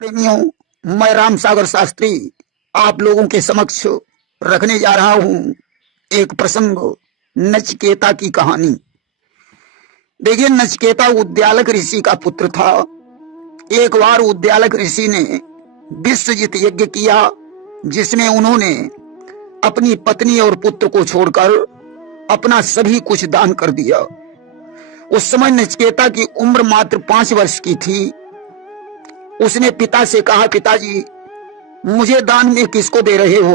प्रेमियों, मैं राम सागर शास्त्री आप लोगों के समक्ष रखने जा रहा हूँ एक प्रसंग, नचिकेता की कहानी। देखिए, नचिकेता उद्यालक ऋषि का पुत्र था। एक बार उद्यालक ऋषि ने विश्वजित यज्ञ किया, जिसमें उन्होंने अपनी पत्नी और पुत्र को छोड़कर अपना सभी कुछ दान कर दिया। उस समय नचिकेता की उम्र मात्र 5 वर्ष की थी। उसने पिता से कहा, पिताजी, मुझे दान में किसको दे रहे हो?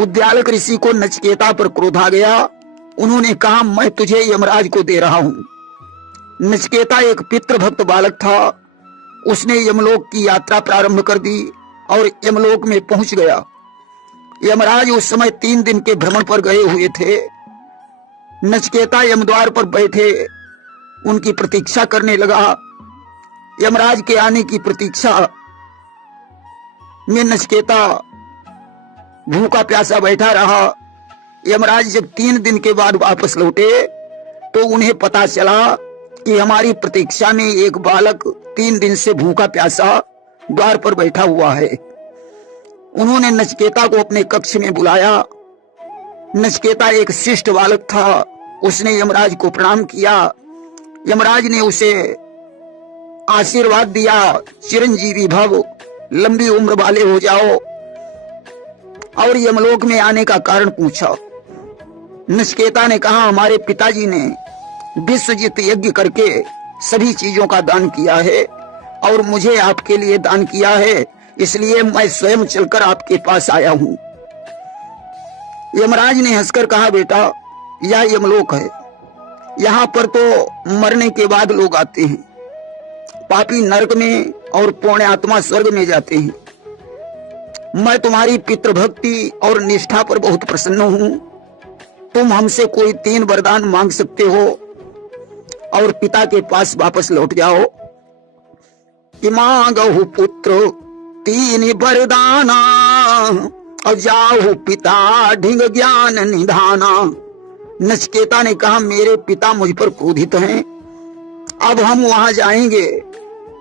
उद्यालक ऋषि को नचिकेता पर क्रोध आ गया। उन्होंने कहा, मैं तुझे यमराज को दे रहा हूं। नचिकेता एक पितृभक्त बालक था। उसने यमलोक की यात्रा प्रारंभ कर दी और यमलोक में पहुंच गया। यमराज उस समय 3 दिन के भ्रमण पर गए हुए थे। नचिकेता यमद्वार पर बैठे उनकी प्रतीक्षा करने लगा। यमराज के आने की प्रतीक्षा में नचिकेता भूखा प्यासा बैठा रहा। यमराज जब 3 दिन के बाद वापस लौटे तो उन्हें पता चला कि हमारी प्रतीक्षा में एक बालक 3 दिन से भूखा प्यासा द्वार पर बैठा हुआ है। उन्होंने नचिकेता को अपने कक्ष में बुलाया। नचिकेता एक शिष्ट बालक था। उसने यमराज को प्रणाम किया। यमराज ने उसे आशीर्वाद दिया, चिरंजीवी भव, लंबी उम्र वाले हो जाओ, और यमलोक में आने का कारण पूछा। नचिकेता ने कहा, हमारे पिताजी ने विश्वजित यज्ञ करके सभी चीजों का दान किया है और मुझे आपके लिए दान किया है, इसलिए मैं स्वयं चलकर आपके पास आया हूं। यमराज ने हंसकर कहा, बेटा, यह यमलोक है। यहां पर तो मरने के बाद लोग आते हैं। पापी नरक में और पुण्यात्मा स्वर्ग में जाते हैं। मैं तुम्हारी पितृभक्ति और निष्ठा पर बहुत प्रसन्न हूं। तुम हमसे कोई 3 वरदान मांग सकते हो और पिता के पास वापस लौट जाओ। कि मांगहु पुत्र 3 वरदाना, और जाओ पिता ढिंग ज्ञान निधाना। नचिकेता ने कहा, मेरे पिता मुझ पर क्रोधित हैं। अब हम वहां जाएंगे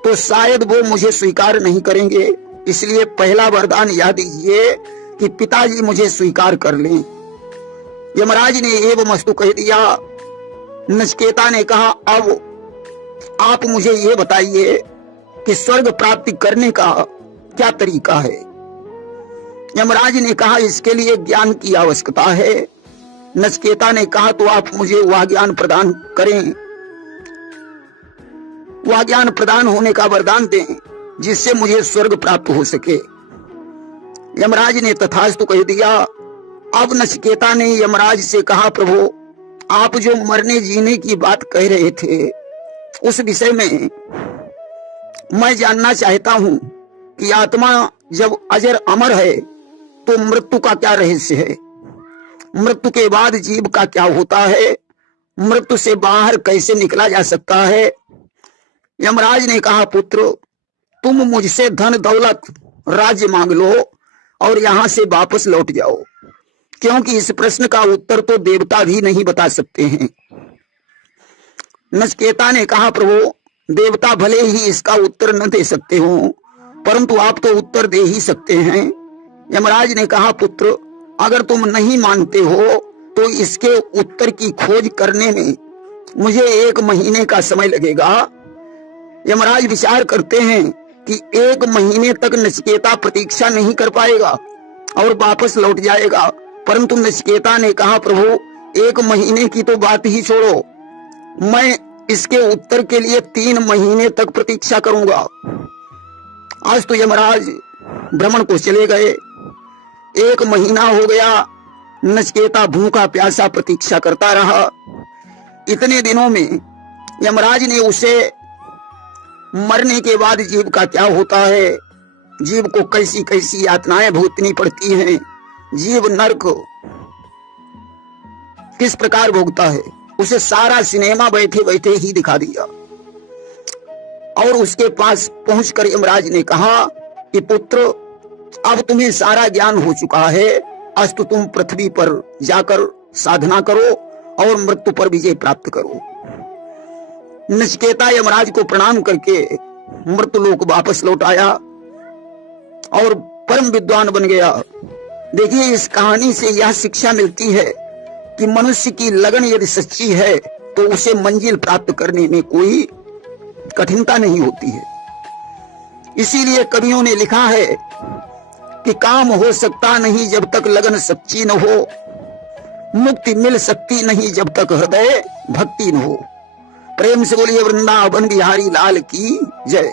तो शायद वो मुझे स्वीकार नहीं करेंगे, इसलिए पहला वरदान यह दीजिए कि पिताजी मुझे स्वीकार कर लें। यमराज ने एवमस्तु कह दिया। नचिकेता ने कहा, अब आप मुझे ये बताइए कि स्वर्ग प्राप्ति करने का क्या तरीका है? यमराज ने कहा, इसके लिए ज्ञान की आवश्यकता है। नचिकेता ने कहा, तो आप मुझे वह ज्ञान प्रदान करें, वह ज्ञान प्रदान होने का वरदान दें जिससे मुझे स्वर्ग प्राप्त हो सके। यमराज ने तथास्तु कह दिया। अब नचिकेता ने यमराज से कहा, प्रभु, आप जो मरने जीने की बात कह रहे थे, उस विषय में मैं जानना चाहता हूं कि आत्मा जब अजर अमर है तो मृत्यु का क्या रहस्य है? मृत्यु के बाद जीव का क्या होता है? मृत्यु से बाहर कैसे निकला जा सकता है? यमराज ने कहा, पुत्र, तुम मुझसे धन दौलत राज्य मांग लो और यहां से वापस लौट जाओ, क्योंकि इस प्रश्न का उत्तर तो देवता भी नहीं बता सकते हैं। नचिकेता ने कहा, प्रभु, देवता भले ही इसका उत्तर न दे सकते हो, परंतु आप तो उत्तर दे ही सकते हैं। यमराज ने कहा, पुत्र, अगर तुम नहीं मानते हो तो इसके उत्तर की खोज करने में मुझे 1 महीने का समय लगेगा। यमराज विचार करते हैं कि 1 महीने तक नचिकेता प्रतीक्षा नहीं कर पाएगा और वापस लौट जाएगा, परंतु नचिकेता ने कहा, प्रभु, 1 महीने की तो बात ही छोड़ो, मैं इसके उत्तर के लिए 3 महीने तक प्रतीक्षा करूंगा। आज तो यमराज भ्रमण को चले गए। 1 महीना हो गया। नचिकेता भूखा प्यासा प्रतीक्षा करता रहा। इतने दिनों में यमराज ने उसे मरने के बाद जीव का क्या होता है, जीव को कैसी कैसी यातनाएं भुगतनी पड़ती हैं, जीव नरक किस प्रकार भोगता है, उसे सारा सिनेमा बैठे बैठे ही दिखा दिया। और उसके पास पहुंचकर यमराज ने कहा कि पुत्र, अब तुम्हें सारा ज्ञान हो चुका है, अस्तु तुम पृथ्वी पर जाकर साधना करो और मृत्यु पर विजय प्राप्त करो। नचिकेता यमराज को प्रणाम करके मृत्युलोक वापस लौट आया। और परम विद्वान बन गया। देखिए, इस कहानी से यह शिक्षा मिलती है कि मनुष्य की लगन यदि सच्ची है तो उसे मंजिल प्राप्त करने में कोई कठिनता नहीं होती है। इसीलिए कवियों ने लिखा है कि काम हो सकता नहीं जब तक लगन सच्ची न हो, मुक्ति मिल सकती नहीं जब तक हृदय भक्ति न हो। प्रेम से बोलिए वृंदावन बिहारी लाल की जय।